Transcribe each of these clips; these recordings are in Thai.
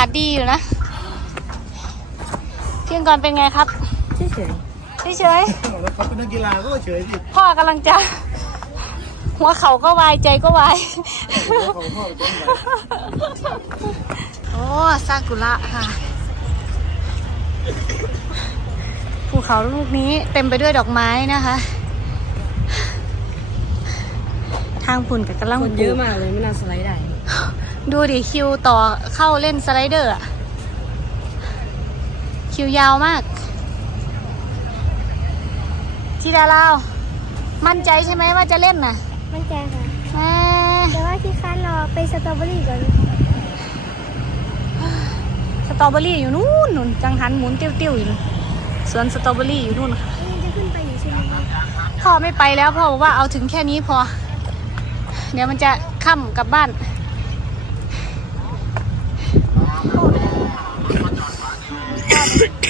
าศดีอยู่นะเที่ยงก่อนเป็นไงครับเฉยเฉยบอกแล้วเขาเป็นนักกีฬาก็เฉยสิๆพ่อกำลังจะหัวเข่าก็วายใจก็วายเขาพ่อเป็นไงโอ้ซากุระค่ะภูเขาลูกนี้เต็มไปด้วยดอกไม้นะคะ ทางฝุ่นกับกำลังๆคนเยอะมากเลยไม่น่าสไลด์ได้ ดูดิคิวต่อเข้าเล่นสไลเดอร์อะคิวยาวมากทีดาลาวมั่นใจใช่ไหมว่าจะเล่นน่ะมั่นใจค่ะแหม่แต่ว่าที่คันรอไปสตรอเบอรี่ก่อนสตรอเบอรี่อยู่นู่นนู่นจังหันหมุนติ้วๆอยู่นู่นสวนสตรอเบอรี่อยู่นู่นค่ะนี่จะขึ้นไปอยู่ใช่ไหมคะพ่อไม่ไปแล้วพ่อบอกว่าเอาถึงแค่นี้พอ เดี๋ยวมันจะค่ำกลับบ้าน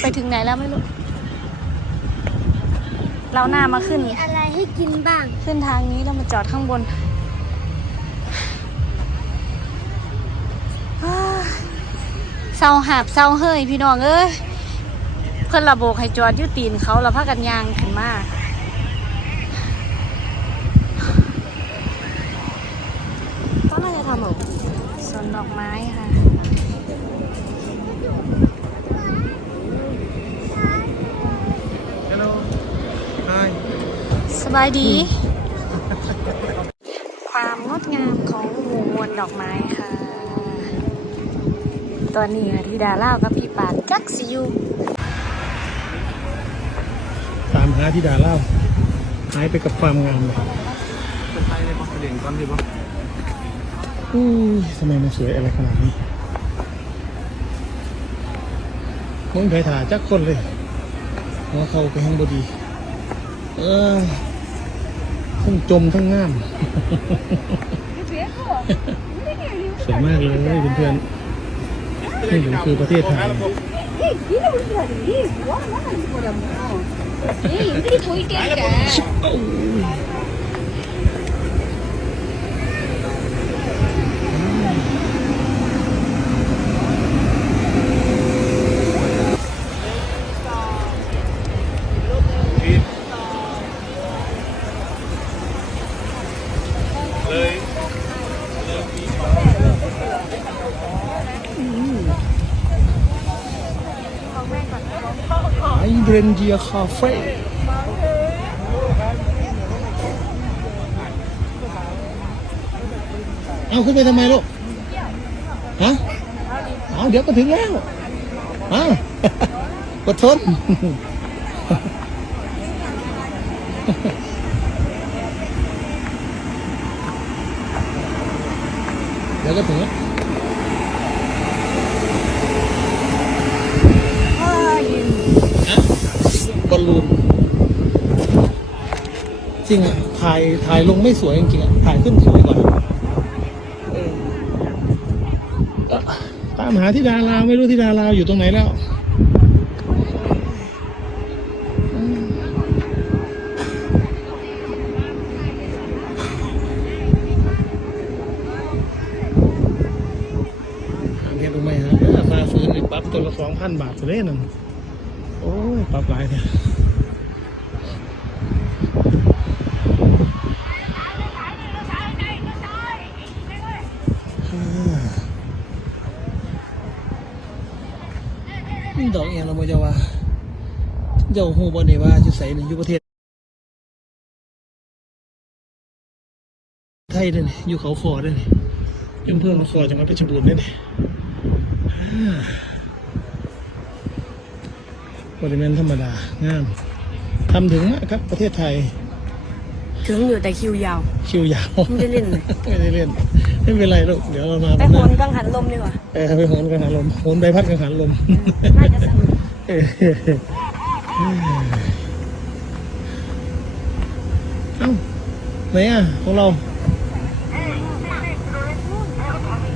ไปถึงไหนแล้วไม่รู้ เราหน้ามาขึ้น มีอะไรให้กินบ้าง ขึ้นทางนี้แล้วมาจอดข้างบนอ้าเศร้าหาบเศร้าเฮ้ยพี่น้องเอ้ย เพื่อนระโบกให้จอดอยุตีนเขาแล้วพากันยางขึ้นมาก็น่าจะทำออกสวนดอกไม้ค่ะ ฮัลโหลไฮ ส บายดี ความงดงามของหมู่มวลดอกไม้ค่ะ ตอนนี้ค่ะที่ดาเล่าวกับพี่ปานจักสิอยูตามหาที่ดาเล่าหายไปกับความงามเลยจะไปเลยมั้งเด่นก่อนดีป่ะอุ้ยทำไมมันสวยอะไรขนาดนี้มึงไปถ่ายจักคนเลยหัวเขาไปห้องบดี เออ ทั้งจมทั้งงาม สวยมากเลยเพื่อนๆนี่คือประเทศไทยไอเบร นเจียคาเฟ่เอาขึ้นไปทำไมลูก ฮะ เอาเดี๋ยวก็ถึงแล้วฮะอดทนเดี๋ยวก็ถึงแล้ว บอลลูน จริงอะถ่ายถ่ายลงไม่สวยจริงๆอะถ่ายขึ้นสวยกว่าเออเอ่อตามหาที่ดาราไม่รู้ที่ดาราอยู่ตรงไหนแล้วอืมหาเงินตรงไหนฮะราคาฟื้นนี่ปรับตัวละสองพันบาทเลยนั่นโอ้ยปรับหลายเนี่ยนี่ดอก เองเราบ่จะว่าเจ้าหูบ่ได้ว่าจะใส่ในอยู่ประเทศ ไทยเด้อนี่อยู่เขาคอเด้อนี่อยู่อำเพื่อเขาคอจังหวัดเพชรบูรณ์เด้อนี่บริเวณธรรมดางามทำถึงมากครับประเทศไทย ถึงอยู่แต่คิวยาว คิวยาวไม่ได้เล่นเลยไม่ได้เล่นไม่เป็นไรลูกเดี๋ยวเรามาไปวันโหหนน้ากังหันลมดีกว่าเออไปโหนกังหันลมโหนใบพัดกังหันลมน่าจะสนุก เอ้าไหนอะของเรา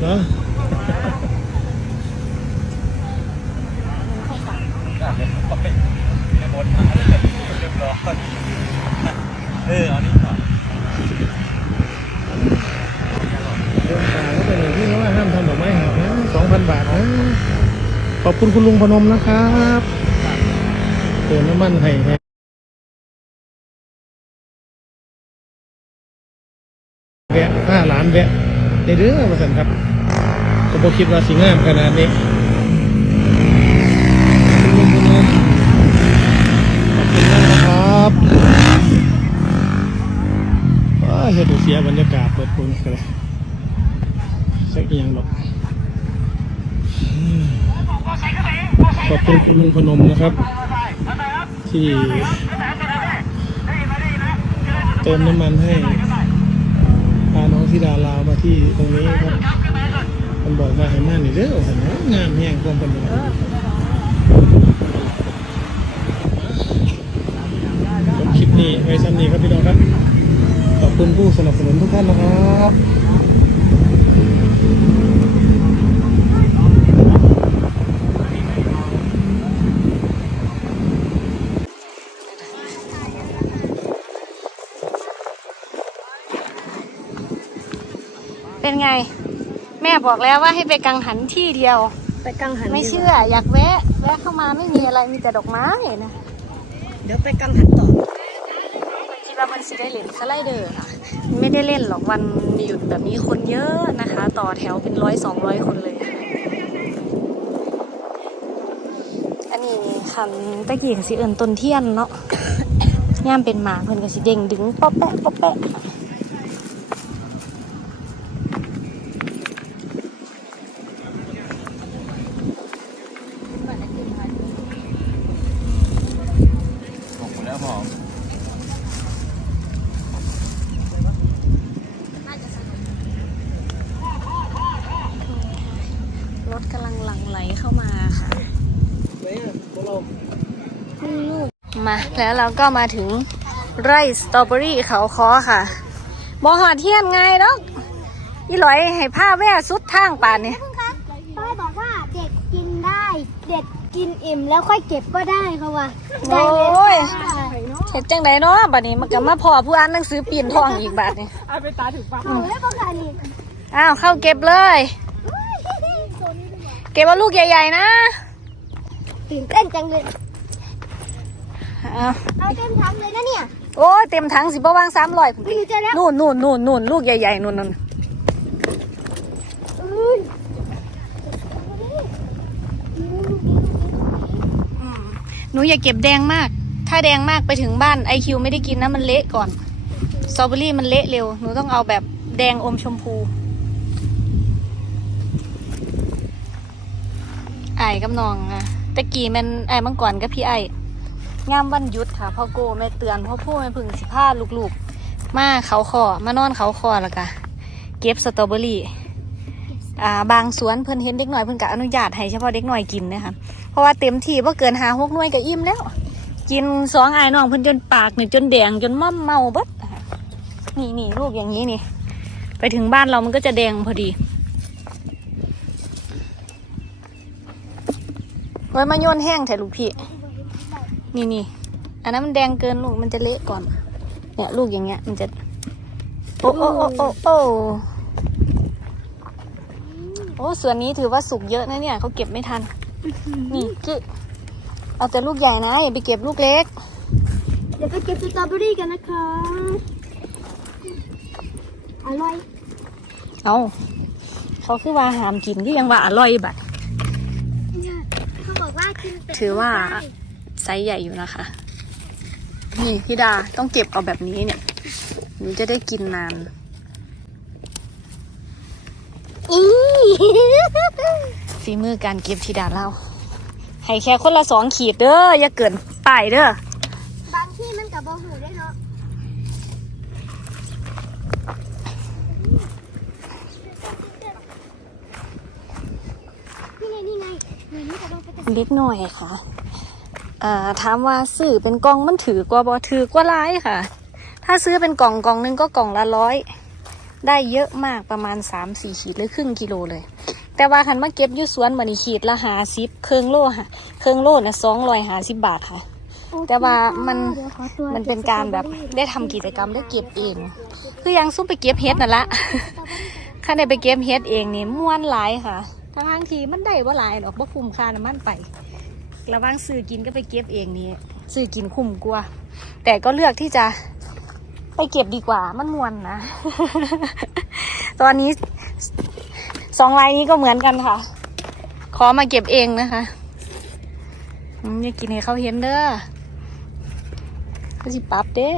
เหรอเออเอานี่ก่อน เดินป่าก็เป็นอย่างที่เขาว่าห้ามทำดอกไม้หักนะสองพันบาทนะ ขอบคุณคุณลุงพนมนะครับเติมน้ำมันให้แวะห้าล้านแวะได้เด้องมาสันครับก็บ่คิดว่าสิงามขนาดนี้นมขอบคุณมากนะครับเฮ็ดให้เสียบรรยากาศเปิดปุ่นกันเลยสักอย่างหรอก ขอบคุณคุณลุงพนมนะครับ ที่เติมน้ำมันให้พาน้องธิดาลาวมาที่ตรงนี้ครับมันบอกว่าให้มาหน่อยเด้อเห็นไหมงามแห้งความเป็นเลยจบคลิปนี้ไว้ซ้ำนี้ครับพี่น้องครับ ขอบคุณผู้สนับสนุนทุกท่านนะครับ แม่บอกแล้วว่าให้ไปกังหันที่เดียว ไปกังหันไม่เชื่อ อยากแวะ แวะเข้ามาไม่มีอะไรมีแต่ดอกไม้นะเดี๋ยวไปกังหันต่อคิดว่ามันสิได้เล่นสไลเดอร์ค่ะ ไม่ได้เล่นหรอกวันหยุดแบบนี้คนเยอะนะคะ ต่อแถวเป็นร้อยสองร้อยคนเลยค่ะอันนี้คันตะกี้ก็สิเอินต้นเทียนเนาะย่ามเป็นหมาเพิ่นก็สิเด้งดึงป๊อปแปะป๊อปแปะ ส่งหมดแล้วพอ รถกำลังหลั่งไหลเข้ามาค่ะ มา แล้วเราก็มาถึงไร่สตรอเบอรี่เขาคอค่ะบอหอดเทียนไงดอกอีหลอยให้ผ้าแว่สุดทางป่านนี่คุณคะป้ายบอกว่าเด็กกินได้ เด็กกินอิ่มแล้วค่อยเก็บก็ได้เขาว่าโอ้ยค่ะเห็ดจังไดเนาะบัดนี้มันก็มาพอผู้อ่านหนังสือปีนท้องอีกบาดนี้เอาแล้วก็ค่ะนี่อ้าวเข้าเก็บเลย เก็บเอาลูกใหญ่ ๆ นะ ตื่นเต้นจังเลย อ้าวเอาเต็มถังเลยนะเนี่ย โอ้ยเต็มถังสิบ่วางสามร้อยไม่รู้จะแล้ว นู่นนู่นนู่นนู่นลูกใหญ่ๆนู่นนู่นอุ้ยหนูอย่าเก็บแดงมาก ถ้าแดงมากไปถึงบ้านไอคิวไม่ได้กินนะมันเละก่อนสตรอเบอรี่มันเละเร็ว หนูต้องเอาแบบแดงอมชมพูไอ้กับน้องอะตะกี้แมันไอ้มังกรกับพี่ไอ้ งามวันหยุดค่ะพ่อโกแม่เตือนพ่อพูดแม่พึ่งสิพาลูกๆ มาเขาคอมานอนเขาคอแล้วกะเก็บสตรอเบอรี่อ่าบางสวนเพิ่นเห็นเด็กหน่อยเพิ่นก็อนุญาตให้เฉพาะเด็กหน่อยกินนะคะเพราะว่าเต็มที่ว่าเกินหาหกหน่วยก็อิ่มแล้ว กินสองไอ้น้องเพิ่นจนปากเนี่ยจนแดงจนม่อมเมาเบิดนี่นี่ลูกอย่างนี้นี่ ไปถึงบ้านเรามันก็จะแดงพอดีไว้มาโยนแห้งแถลูกพี่ นี่นี่อันนั้นมันแดงเกินลูกมันจะเละก่อน เนี่ยลูกอย่างเงี้ย มันจะ โอ้โอ้โอ้โอ้โอ้โอ้ส่วนนี้ถือว่าสุกเยอะนะเนี่ยเขาเก็บไม่ทัน นี่จิเอาแต่ลูกใหญ่นะอย่าไปเก็บลูกเล็ก เดี๋ยวไปเก็บสตรอเบอรี่กันนะคะอร่อย เอาเขาคือว่าหามกินก็ยังว่าอร่อยบัดเขาบอกว่ากินเป็ดถือว่า ได้ไซส์ใหญ่อยู่นะคะ นี่พี่ดาต้องเก็บเอาแบบนี้เนี่ยหนูจะได้กินนานอีฝีมือการเก็บธิดาเล่าให้แค่คนละสองขีดเด้ออย่าเกินไปเด้อบางที่มันกับบะหูได้เนาะนี่ไงนี่ไงหนูนี่กับบะไปแต่เล็กหน่อยค่ะ อ่าถามว่าซื้อเป็นกล่องมันถือกว่าบอถือกว่าร้ายค่ะ ถ้าซื้อเป็นกล่องกล่องหนึงก็กล่องละร้อยได้เยอะมากประมาณสามสี่ขีดหรือครึ่งกิโลเลย แต่ว่าคันมาเก็บอยุสวนมันนี่ขีดละหาสิบเครื่องโลค่ะเครื่องโลนะสองร้อยหาสิบบาทค่ะ แต่ว่ามันเดี๋ยวขอตัวมันเป็นการแบบได้ทำกิจกรรมได้เก็บเอง คือยังซุ่มไปเก็บเฮ็ดนั่นละข้าได้ไปเก็บเฮ็ดเองนี่ม่วนหลายค่ะทางทีมันได้ว่าหลายดอกบ่คุ้มค่าน้ำมันไป ระว่างซื้อกินก็ไปเก็บเองนี่ซื้อกินคุ้มกว่า แต่ก็เลือกที่จะไปเก็บดีกว่ามันมวนนะ ตอนนี้สองลายนี้ก็เหมือนกันค่ะ ขอมาเก็บเองนะคะอย่ากินให้เขาเห็นเด้อก็สิปรับเด้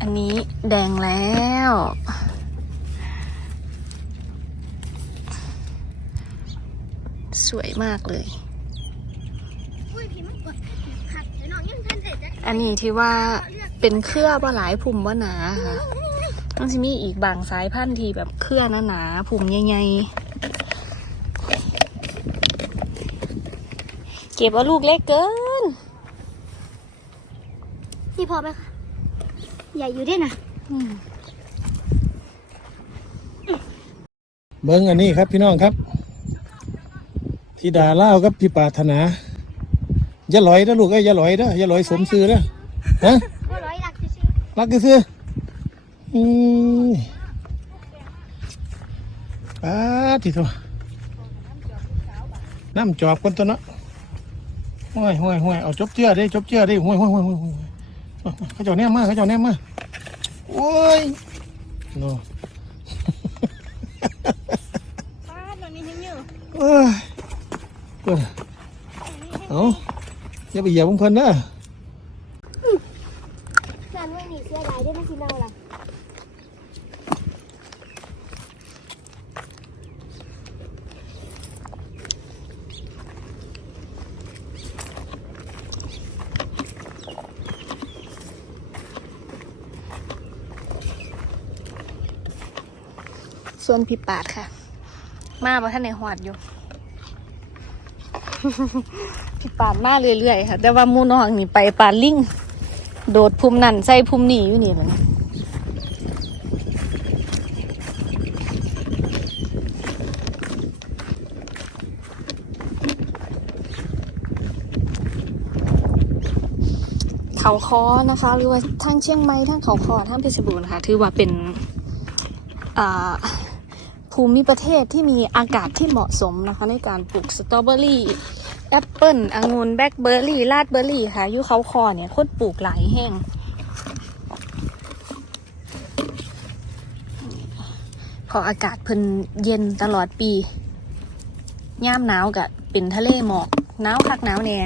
อันนี้แดงแล้ว สวยมากเลยอุ้ยพี่มันกดขัดเดี๋ยวน้องยังทันเด็ดจะอันนี้ที่ว่าเป็นเครือว่าหลายพุ่มว่าหนาค่ะต้องจะมีอีกบางสายพันธุ์ที่แบบเครือหนาๆพุ่มใหญ่ๆเก็บว่าลูกเล็กเกินพี่พอไหมคะใหญ่อยู่ด้วยนะอืมเบิ้งอันนี้ครับพี่น้องครับ ที่ดาเล่าวกับพี่ปรารถนาอย่าลอยนะลูกเอ้ยอย่าลอยนะอย่าลอยสมซื้อนะฮะว่าร้อยหลักจะชื่อรักกันซื้ออืมป้าดทีตัวน้ำจอบกันตัวเนาะห้วยห้วยห้วยเอาจบเจือได้จบเจือได้ห้วยห้วยห้วยห้วยห้วยเขาเจ้าแนมมาเขาเจ้าแนมมาโอ้ยโน่ป้าตอนนี้ยังอยู่ เอ้ย เอ้ยเอาอย่าไปเหยียบของเพิ่นนะงานไม่หนีเสียดายด้วยนะพี่น้องล่ะส่วนพี่ปาดค่ะ มาบ่ท่านในหอดอยู่ พี่ปาดมาเรื่อยๆค่ะ แต่ว่ามูน้องนี่ไปปาดลิงโดดภูมินั่นใส่ภูมินี่อยู่นี่แหละนเขาคอนะคะ หรือว่าทางเชียงใหม่ทางเขาคอทางเพชรบูรณ์นะคะถือว่าเป็นอ่า ภูมิประเทศที่มีอากาศที่เหมาะสมนะคะ ในการปลูกสตรอเบอรี่แอปเปิลองุ่นแบล็คเบอร์รี่ลาดเบอร์รี่ค่ะยุเขาคอเนี่ยคนปลูกหลายแห้งเพออากาศเพิ่นเย็นตลอดปีย่ามหนาวกะเป็นทะเลหมอกหนาวคักหนาวแน่